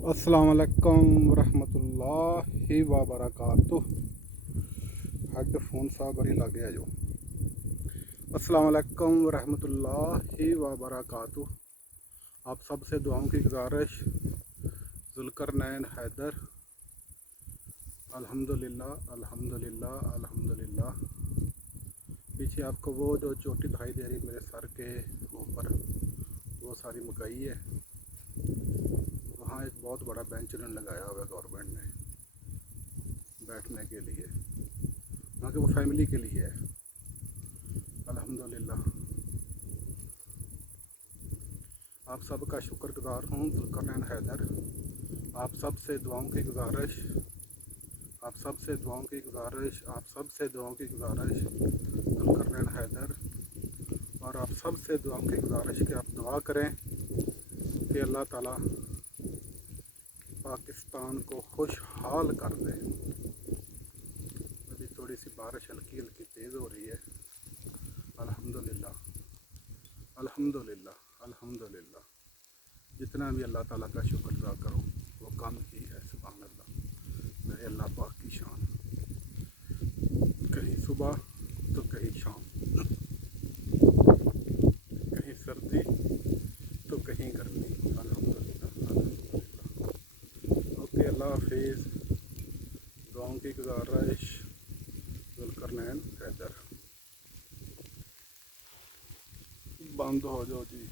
अस्सलाम वालेकुम रहमतुल्लाहि व बरकातुह। हेडफोन साहब बड़ी लागे आ जाओ। अस्सलाम वालेकुम रहमतुल्लाहि व बरकातुह। आप सब से दुआओं की गुजारिश। जुल्करनैन हैदर, अल्हम्दुलिल्लाह अल्हम्दुलिल्लाह अल्हम्दुलिल्लाह। पीछे आपको वो जो चोटी दिखाई दे रही मेरे सर के ऊपर, वो सारी मकई है। वहाँ एक बहुत बड़ा बेंच लगाया हुआ है गवर्नमेंट ने बैठने के लिए, वहाँ के वो फैमिली के लिए है। अल्हम्दुलिल्लाह आप सब का शुक्रगुजार हूँ। जुल्करनैन हैदर, आप सब से दुआओं की गुजारिश, आप सब से दुआओं की गुजारिश, आप सब से दुआओं की गुजारिश। जुल्करनैन हैदर, और आप सब से दुआओं की गुजारिश कि आप दुआ करें कि अल्लाह ताला पाकिस्तान को खुशहाल कर दे। अभी थोड़ी सी बारिश हल्की हल्की तेज़ हो रही है। अल्हम्दुलिल्लाह अल्हम्दुलिल्लाह अल्हम्दुलिल्लाह। जितना भी अल्लाह ताला का शुक्र अदा करो वो कम ही है। सुभान अल्लाह, मेरे अल्लाह पाक की शान। कहीं सुबह तो कहीं शाम, कहीं सर्दी तो कहीं गर्मी। अल्हम्दुलिल्लाह अल्हम्दुलिल्लाह। ओके, अल्लाह हाफिज़। दुआओं की गुजारिश, जुल्करनैन हैदर। बंद हो जाओ जी।